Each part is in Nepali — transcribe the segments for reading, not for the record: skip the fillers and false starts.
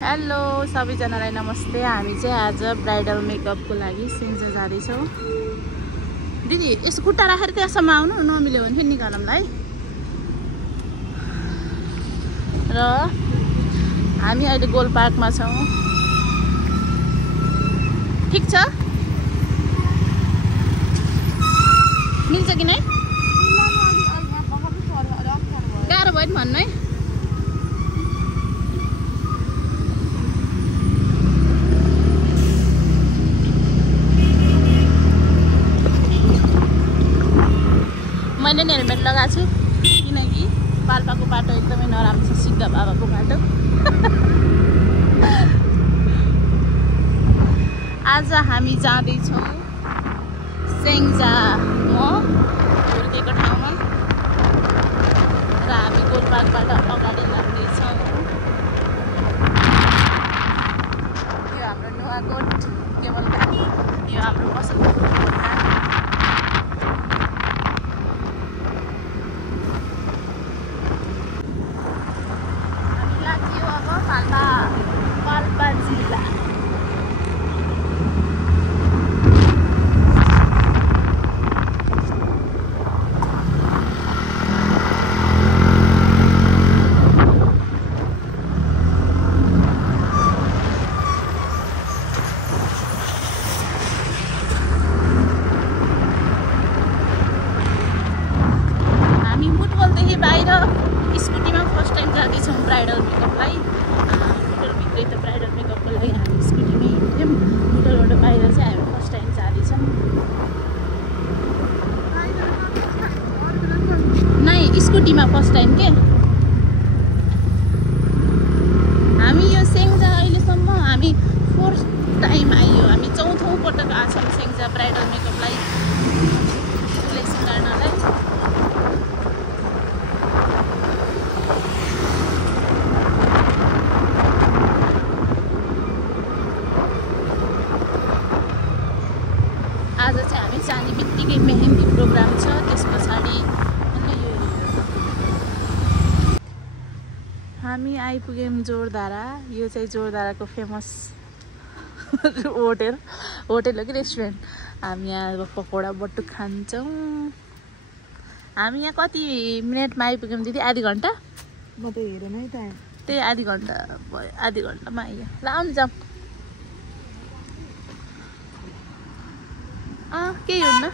हेलो सबैजनालाई नमस्ते। हामी चाहिँ आज ब्राइडल मेकअपको लागि सेन्जा जाँदैछौँ। दिदी यसो खुट्टा राखेर त्यहाँसम्म आउनु, नमिल्यो भने फेरि निकालौँला है। र हामी अहिले गोल पार्कमा छौँ। ठिक छ, मिल्छ कि नै? गाह्रो भयो नि भन्नु है। मैले नि हेलमेट लगाएको छु किनकि पाल्पाको बाटो एकदमै नराम्रो छ, सिद्ध बाबाको बाटो। आज हामी जाँदैछौँ सेङ्जा म हुर्केको ठाउँमा र हामी गोलपार्कबाट अगाडि लाग्दैछौँ। यो हाम्रो नुवाकोट केवल यो हाम्रो पसलको पाल्पा जिल्ला। हामी मुटवलदेखि बाहिर स्कुटीमा फर्स्ट टाइम जाँदैछौँ ब्राइडल मेकअपलाई। मुटलभित्रै त ब्राइडल मेकअपको लागि हामी स्कुटीमै हिँड्थ्यौँ। मुटलबाट बाहिर चाहिँ हामी फर्स्ट टाइम जाँदैछौँ। नै स्कुटीमा फर्स्ट टाइम के हामी यो सेङ्जा अहिलेसम्म हामी फोर्थ टाइम आइयो। हामी चौथौँ पटक आएको छौँ सेङ्जा ब्राइडल मेकअपलाई सिलेक्सन गर्नलाई। आज चाहिँ हामी जाने बित्तिकै मेहेन्दी प्रोग्राम छ, त्यस पछाडि हामी आइपुग्यौँ जोरधारा। यो चाहिँ जोरधाराको फेमस होटल हो कि रेस्टुरेन्ट। हामी यहाँ पकौडा बट्टु खान्छौँ। हामी यहाँ कति मिनटमा आइपुग्यौँ दिदी? आधी घन्टा? म त हेरेन है त। त्यही आधी घन्टा भयो, आधी घन्टामा आइयो। ल आउनु जाऊँ। केही हुन्न।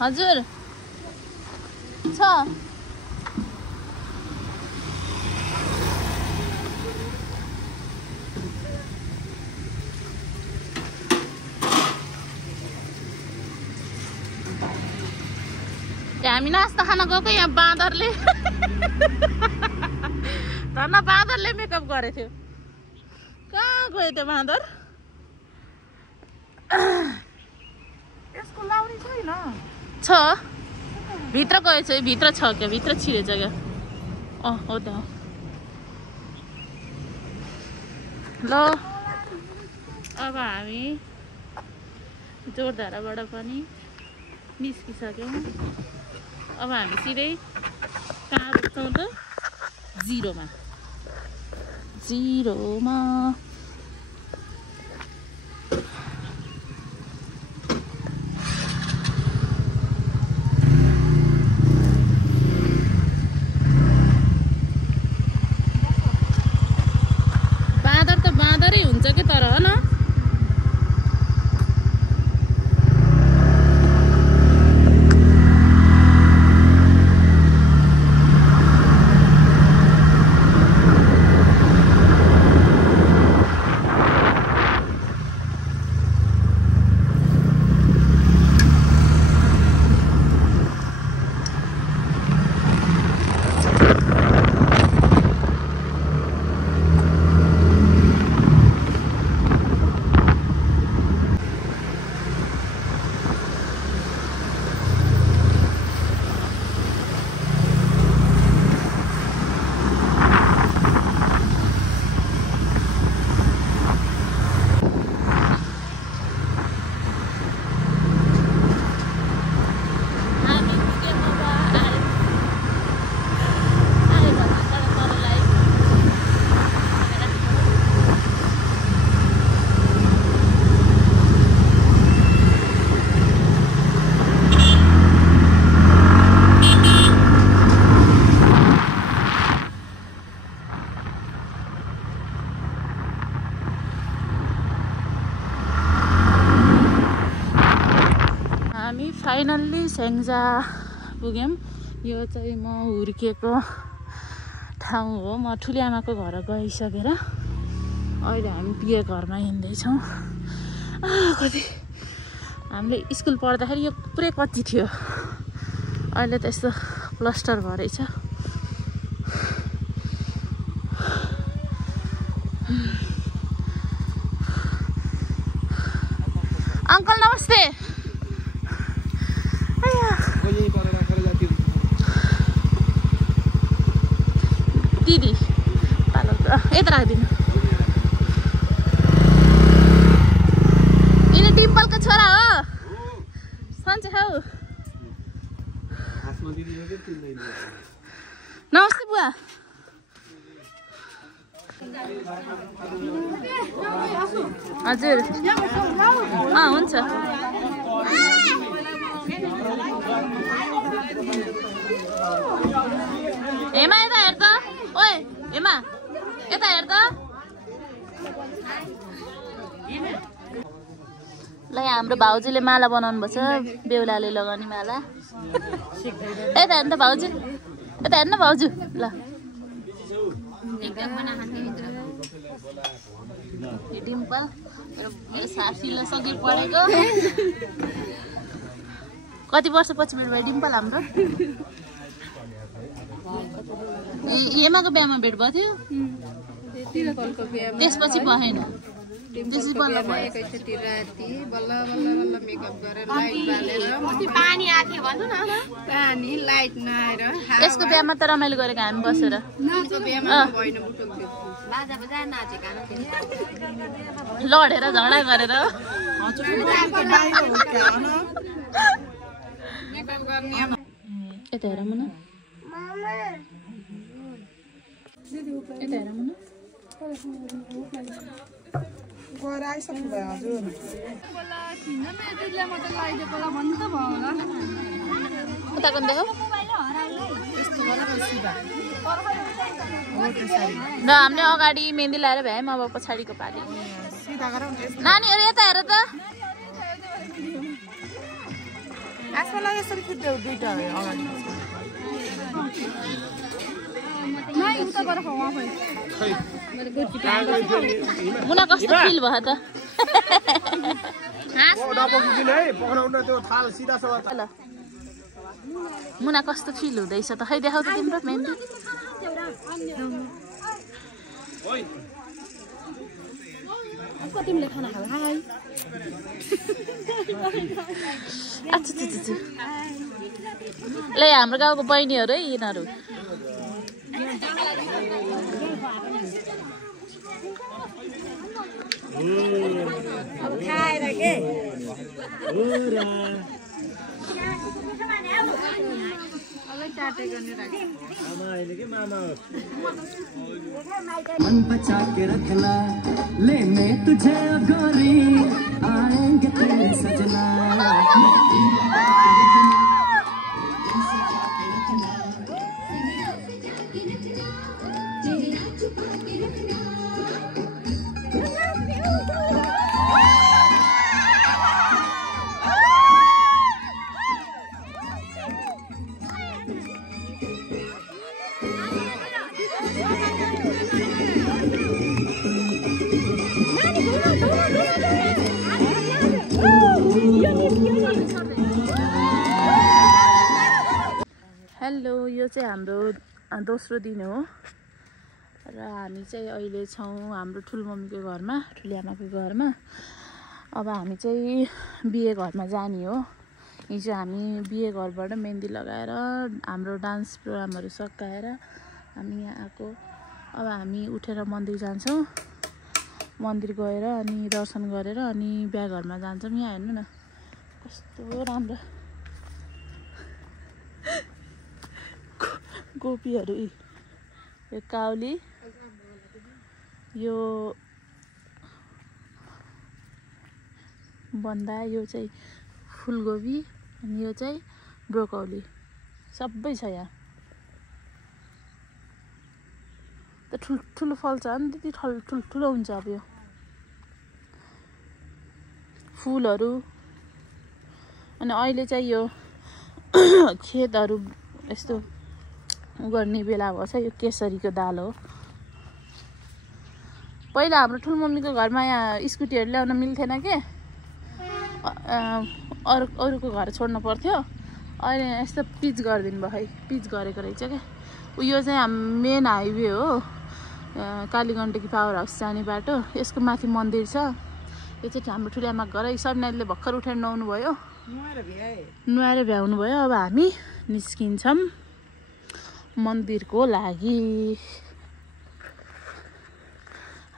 हजुर छ। हामी नास्ता खान गएको, यहाँ बाँदरले धन्न बाँदरले मेकअप गरेको थियो। कहाँ गयो त्यो बाँदर? यसको लाउरी छैन? छ, भित्र गएछ। भित्र छ क्या, भित्र छिरेछ क्या। हो त। ल अब हामी जोरधाराबाट पनि निस्किसक्यौँ। अब हामी सिधै कहाँ रोक्छौँ त? जिरोमा। बाँदर त बाँदरै हुन्छ कि तर हो न। फाइनल्ली स्याङ्जा पुग्यौँ। यो चाहिँ म हुर्किएको ठाउँ हो। म ठुली आमाको घर गइसकेर अहिले हामी बिहे घरमा हिँड्दैछौँ। कति हामीले स्कुल पढ्दाखेरि यो पुरै कच्ची थियो, अहिले त यस्तो प्लास्टर भएछ। अंकल नमस्ते। दिदी पालो यता राखिदिनु। यिनी डिम्पलको छोरा हो। सन्चै हौ। नमस्ते बुवा। हजुर हुन्छ। हेमा यता हेर त। ओए हेमा यता हेर त। ल हाम्रो भाउजूले माला बनाउनु भएको छ, बेहुलाले लगाउने माला। यता हेर्नु त भाउजू, यता हेर्नु भाउजू। ल डिम्पल मेरो साथीले सँगै पढेको। कति वर्षपछि भेट भयो डिम्पल हाम्रो? हेमाको बिहामा भेट भएको थियो, त्यसपछि भएन। त्यसपछि बल्ल पानी आथ्यो भन्नु न। पानी लाइट नआएर यसको बिहामा त रमाइलो गरेको हामी बसेर। लडेर झगडा गरेर यता हेर मुना, यता हेर मुना। गएर आइसक्नु भयो हजुर। उता कोन देखो र हामीले अगाडि मेहन्दी लाएर भ्यायौँ, अब पछाडिको पाली। नानीहरू यता हेर त। आसमालाई यसरी खिच्देऊ दुईटा अगाडि। मुना कस्तो फिल भयो त? मुना कस्तो फिल हुँदैछ त? खै देखाउ त तिम्रो मेहन्दी। तिमीले खाना खाला है। अच्छा ल हाम्रो गाउँको बहिनीहरू है यिनीहरू। अब खाएर के मन बचा के रखना, लेने तुझे गोरी आएंगे तेरे सजना। हेलो, यो चाहिँ हाम्रो दोस्रो दिन हो र हामी चाहिँ अहिले छौँ हाम्रो ठुलो मम्मीको घरमा, ठुली आमाको घरमा। अब हामी चाहिँ बिहे घरमा जाने हो। हिजो हामी बिहे घरबाट मेहन्दी लगाएर हाम्रो डान्स प्रोग्रामहरू सकाएर हामी यहाँ आएको। अब हामी उठेर मन्दिर जान्छौँ। मन्दिर गएर अनि दर्शन गरेर अनि बिहे घरमा जान्छौँ। यहाँ हेर्नु न कस्तो राम्रो गोपीहरू। यो काउली, यो बन्दा, यो चाहिँ फुलगोपी अनि यो चाहिँ ब्रोकौली सबै छ यहाँ। त ठुलो फल्छ नि त्यति ठुलो हुन्छ। अब यो फुलहरू अनि अहिले चाहिँ यो खेतहरू यस्तो गर्ने बेला भएछ। यो केसरीको दाल हो। पहिला हाम्रो ठुलमम्मीको घरमा यहाँ स्कुटीहरू ल्याउन मिल्थेन के, अरूको घर छोड्नु पर्थ्यो। अहिले यस्तो पिच गरिदिनु भयो है, पिच गरेको रहेछ क्या। यो चाहिँ मेन हाइवे हो, कालीगण्डकी पावर हाउस जाने बाटो। यसको माथि मन्दिर छ। यो चाहिँ हाम्रो ठुलिआमाको घर। सबनाथले भर्खर उठेर नुहाउनु भयो, नुहाएर भ्याउनु भयो। अब हामी निस्किन्छौँ मन्दिरको लागि।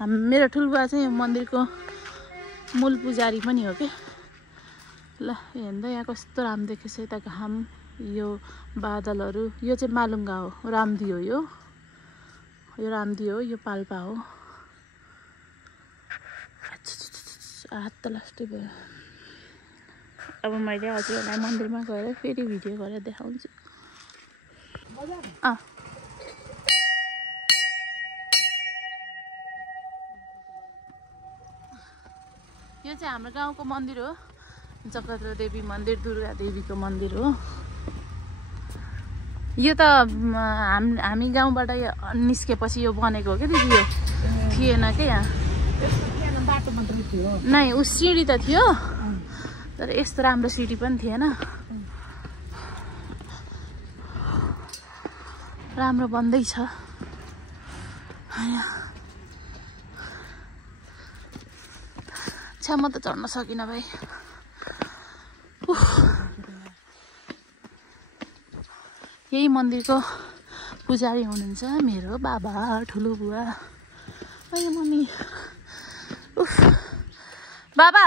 मेरो ठुलबुवा चाहिँ मन्दिरको मूल पुजारी पनि हो कि। ल हेर्दा यहाँ कस्तो राम्रो देखेछ यता घाम, यो बादलहरू। यो चाहिँ मालुङ्गा हो, रामदी हो। यो रामदी हो, यो पाल्पा हो। हात त लास्टै भयो। अब मैले हजुरहरूलाई मन्दिरमा गएर फेरि भिडियो गरेर देखाउँछु। यो चाहिँ हाम्रो गाउँको मन्दिर हो, जगद्रा देवी मन्दिर, दुर्गा देवीको मन्दिर हो। यो त हामी गाउँबाट निस्केपछि यो बनेको हो क्या दिदी। यो थिएन क्या यहाँ, नै उस सिँढी त थियो तर यस्तो राम्रो सिँढी पनि थिएन। राम्रो बन्दैछ। छ्या म त चढ्न सकिनँ भाइ। यही मन्दिरको पुजारी हुनुहुन्छ मेरो बाबा, ठुलो बुवा। अहिले मम्मी बाबा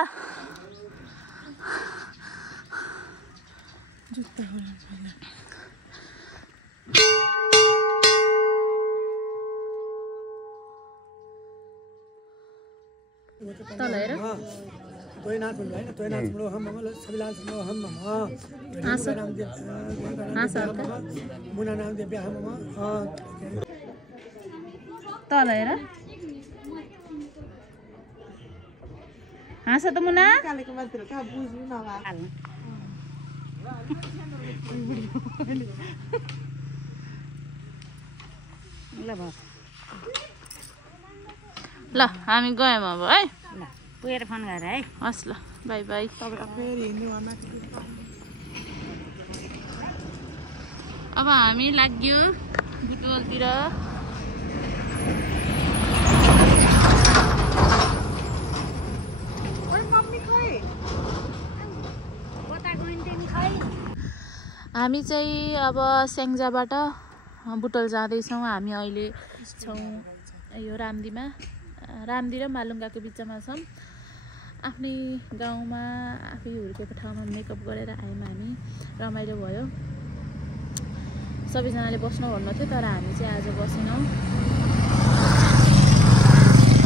तल हेर तल हेर हाँस त मुना। ल हामी गयौँ अब है, पुगेर फोन गर है। हस् ल, बाई बाई। अब हामी लाग्यो बुटवलतिर। हामी चाहिँ अब स्याङ्जाबाट बुटवल जाँदैछौँ। हामी अहिले छौँ यो रामदीमा, रामदी र मालुङ्गाको बिचमा छौँ। आफ्नै गाउँमा आफै हुर्केको ठाउँमा मेकअप गरेर आयौँ हामी। रमाइलो भयो। सबैजनाले बस्नु भन्नु थियो तर हामी चाहिँ आज बसेनौँ।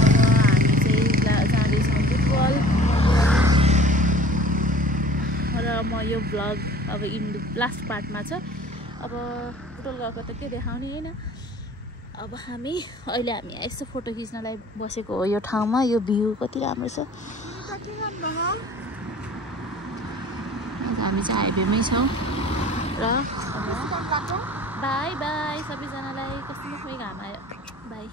अब हामी चाहिँ जाँदैछौँ बुटवल। र म यो भ्लग अब लास्ट पार्टमा छ। अब बुटवल गएको त के देखाउने होइन। अब हामी यसो फोटो खिच्नलाई बसेको हो यो ठाउँमा। यो भ्यू कति राम्रो छ। हामी चाहिँ हाइवेमै छौँ र बाई बाई सबैजनालाई। कस्तो घाम आयो। बाई।